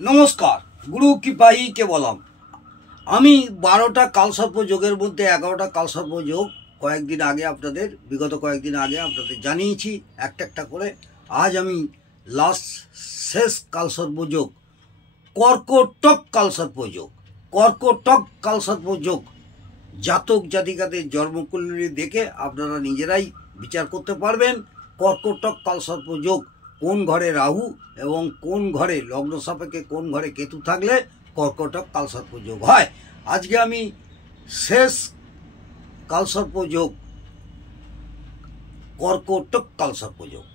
নমস্কার, গুরু কৃপাই কেবলম। আমি 12টা কালসর্প যোগের মধ্যে 11টা কালসর্প যোগ বিগত কয়েকদিন আগে আপনাদের জানিয়েছি একটা একটা করে। আজ আমি শেষ কালসর্প যোগ কর্কটক কালসর্প যোগ। কর্কটক কালসর্প যোগ জাতক জাতিকাদের জন্মকুণ্ডলী দেখে আপনারা নিজেরাই বিচার করতে পারবেন কর্কটক কালসর্প যোগ কোন ঘরে রাহু এবং কোন ঘরে লগ্ন সাপেক্ষে কোন ঘরে কেতু থাকলে কর্কটক কালসর্প যোগ হয়। আজকে আমি শেষ কালসর্প যোগ কর্কটক কালসর্প যোগ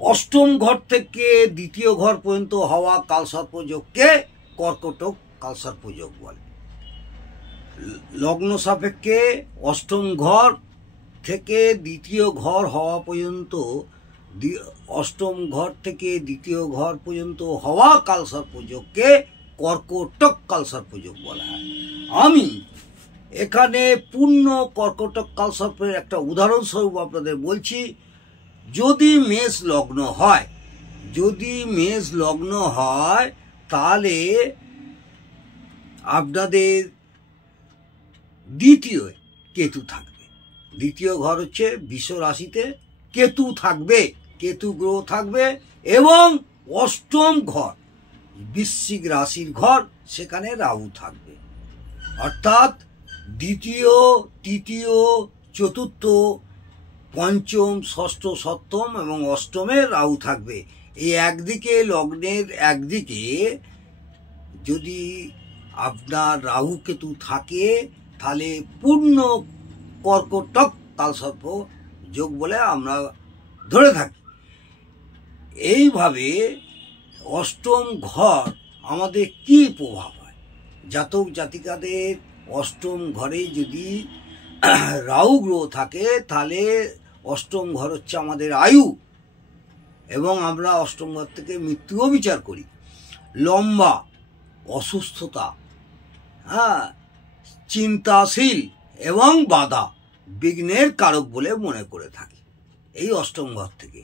অষ্টম ঘর থেকে দ্বিতীয় ঘর পর্যন্ত হওয়া কালসর্প যোগকে কর্কটক কালসর্প যোগ বলে। লগ্ন সাপেক্ষে অষ্টম ঘর থেকে দ্বিতীয় ঘর হওয়া পর্যন্ত অষ্টম ঘর থেকে দ্বিতীয় ঘর পর্যন্ত হওয়া কালসর্প যোগকে কর্কটক কালসর্প যোগ বলা হয়। আমি এখানে পূর্ণ কর্কটক কালসর্পের একটা উদাহরণস্বরূপ আপনাদের বলছি। যদি মেষ লগ্ন হয় তাহলে আপনাদের দ্বিতীয় কেতু থাকবে। দ্বিতীয় ঘর হচ্ছে বৃষ রাশিতে কেতু থাকবে, কেতু গ্রহ থাকবে এবং অষ্টম ঘর বৃশ্চিক রাশির ঘর, সেখানে রাহু থাকবে। অর্থাৎ দ্বিতীয়, তৃতীয়, চতুর্থ, পঞ্চম, ষষ্ঠ, সপ্তম এবং অষ্টমে রাহু থাকবে। এই একদিকে লগ্নের একদিকে যদি আপনার রাহু কেতু থাকে তাহলে পূর্ণ কর্কটক কালসর্প যোগ বলে আমরা ধরে থাকি। এইভাবে অষ্টম ঘর আমাদের কি প্রভাব হয়? জাতক জাতিকাদের অষ্টম ঘরে যদি রাহু গ্রহ থাকে তাহলে অষ্টম ঘর হচ্ছে আমাদের আয়ু, এবং আমরা অষ্টম ঘর থেকে মৃত্যুও বিচার করি। লম্বা, অসুস্থতা, চিন্তাশীল এবং বাধা বিঘ্নের কারক বলে মনে করে থাকি এই অষ্টম ঘর থেকে।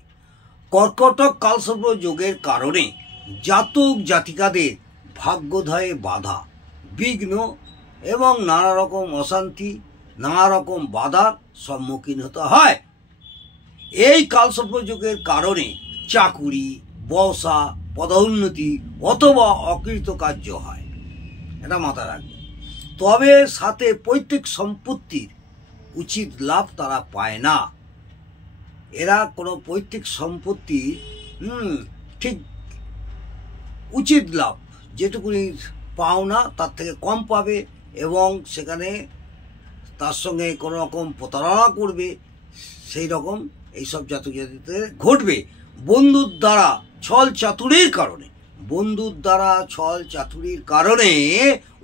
কর্কটক কালসর্প যোগের কারণে জাতক জাতিকাদের ভাগ্যোদয়ে বাধা, বিঘ্ন এবং নানা রকম অশান্তি, নানা রকম বাধার সম্মুখীন হতে হয়। এই কালসর্প যোগের কারণে চাকুরি, ব্যবসা, পদোন্নতি অথবা অকৃতকার্য হয়, এটা মাথায় রাখবে। তবে সাথে পৈতৃক সম্পত্তির উচিত লাভ তারা পায় না। এরা কোনো পৈতৃক সম্পত্তি ঠিক উচিত লাভ যেটুকুনি পাওনা তার থেকে কম পাবে, এবং সেখানে তার সঙ্গে কোনো রকম প্রতারণা করবে, সেই রকম এইসব জাতক জাতিদের ঘটবে। বন্ধুর দ্বারা ছল চাতুরির কারণে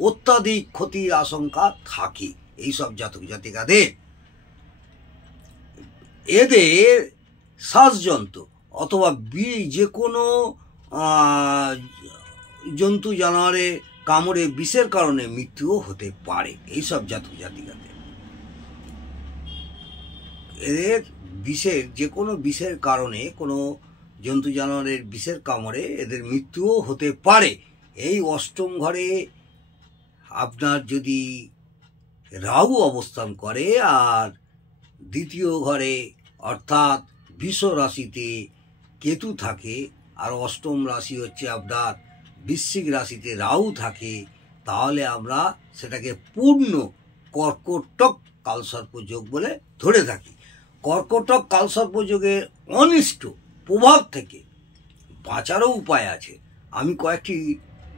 অত্যাধিক ক্ষতির আশঙ্কা থাকে এইসব জাতক জাতিকাদের। এদের শ্বাসযন্ত্র অথবা যে কোনো জন্তু জানোয়ারে কামড়ে বিষের কারণে মৃত্যুও হতে পারে এইসব জাতক জাতিকাদের। এদের যে কোনো বিষের কারণে, কোনো জন্তু জানোয়ারের বিষের কামড়ে এদের মৃত্যুও হতে পারে। এই অষ্টম ঘরে আপনার যদি রাহু অবস্থান করে আর দ্বিতীয় ঘরে অর্থাৎ বৃষ রাশিতে কেতু থাকে আর অষ্টম রাশি হচ্ছে আপনার বৃশ্চিক রাশিতে রাহু থাকে, তাহলে আমরা সেটাকে পূর্ণ কর্কটক কালসর্প যোগ বলে ধরে থাকি। কর্কটক কালসর্প যোগের অনিষ্ট প্রভাব থেকে বাঁচারও উপায় আছে। আমি কয়েকটি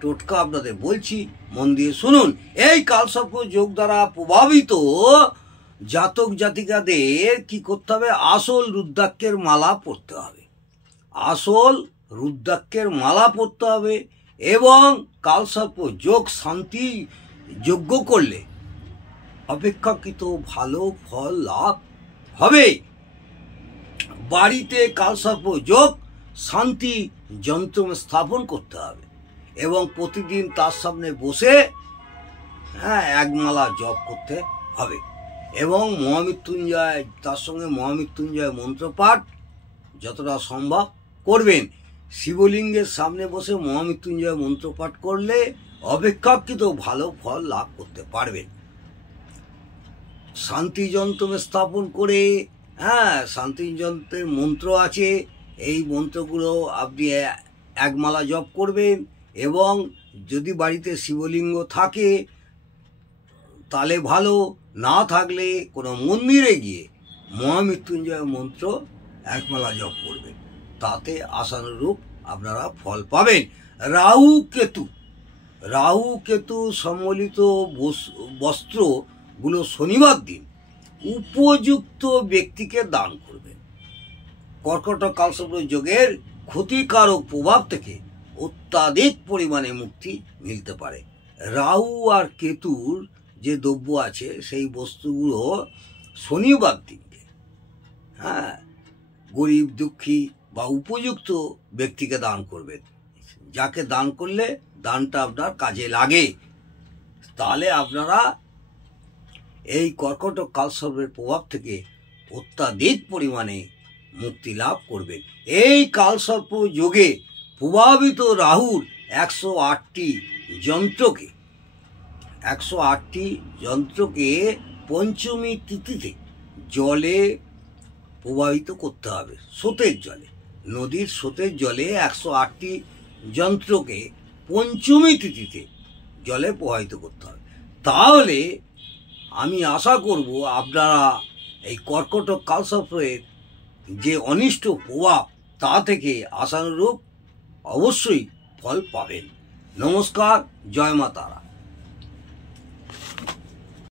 টোটকা আপনাদের বলছি, মন দিয়ে শুনুন। এই কালসর্প যোগ দ্বারা প্রভাবিত জাতক জাতিকাদের কি করতে হবে? আসল রুদ্রাক্ষের মালা পরতে হবে, এবং কালসর্প যোগ শান্তি যজ্ঞ করলে অপেক্ষাকৃত ভালো ফল লাভ হবে। বাড়িতে কালসর্প যোগ শান্তি যন্ত্র স্থাপন করতে হবে এবং প্রতিদিন তার সামনে বসে এক মালা জপ করতে হবে, এবং তার সঙ্গে মহামৃত্যুঞ্জয় মন্ত্রপাঠ যতটা সম্ভব করবেন। শিবলিঙ্গের সামনে বসে মহামৃত্যুঞ্জয় মন্ত্র পাঠ করলে অপেক্ষাকৃত ভালো ফল লাভ করতে পারবেন। শান্তিযন্ত্র স্থাপন করে, শান্তিযন্ত্রের মন্ত্র আছে, এই মন্ত্রগুলো আপনি একমালা জপ করবেন। এবং যদি বাড়িতে শিবলিঙ্গ থাকে তাহলে ভালো, না থাকলে কোনো মন্দিরে গিয়ে মহামৃত্যুঞ্জয় মন্ত্র একমালা জপ করবেন, তাতে আশানুরূপ আপনারা ফল পাবেন। রাহু কেতু সম্বলিত বস্ত্রগুলো শনিবার দিন উপযুক্ত ব্যক্তিকে দান করবেন। কর্কট কালসর্প যোগের ক্ষতিকারক প্রভাব থেকে অত্যাধিক পরিমাণে মুক্তি মিলতে পারে। রাহু আর কেতুর যে দ্রব্য আছে সেই বস্তুগুলো শনিবার দিনকে গরিব দুঃখী বা উপযুক্ত ব্যক্তিকে দান করবেন, যাকে দান করলে দানটা আপনার কাজে লাগে। তাহলে আপনারা এই কর্কট কালসর্পের প্রভাব থেকে অত্যাধিক পরিমাণে মুক্তি লাভ করবেন। এই কালসর্প যোগে প্রভাবিত রাহুর 108টি যন্ত্রকে পঞ্চমী তিথিতে জলে প্রবাহিত করতে হবে। স্রোতের জলে, নদীর স্রোতের জলে 108টি যন্ত্রকে পঞ্চমী তিথিতে জলে প্রবাহিত করতে হবে। তাহলে আমি আশা করব আপনারা এই কর্কট কালসর্পের যে অনিষ্ট প্রভাব তা থেকে আশানুরূপ অবশ্যই ফল পাবেন। নমস্কার, জয় মা তারা।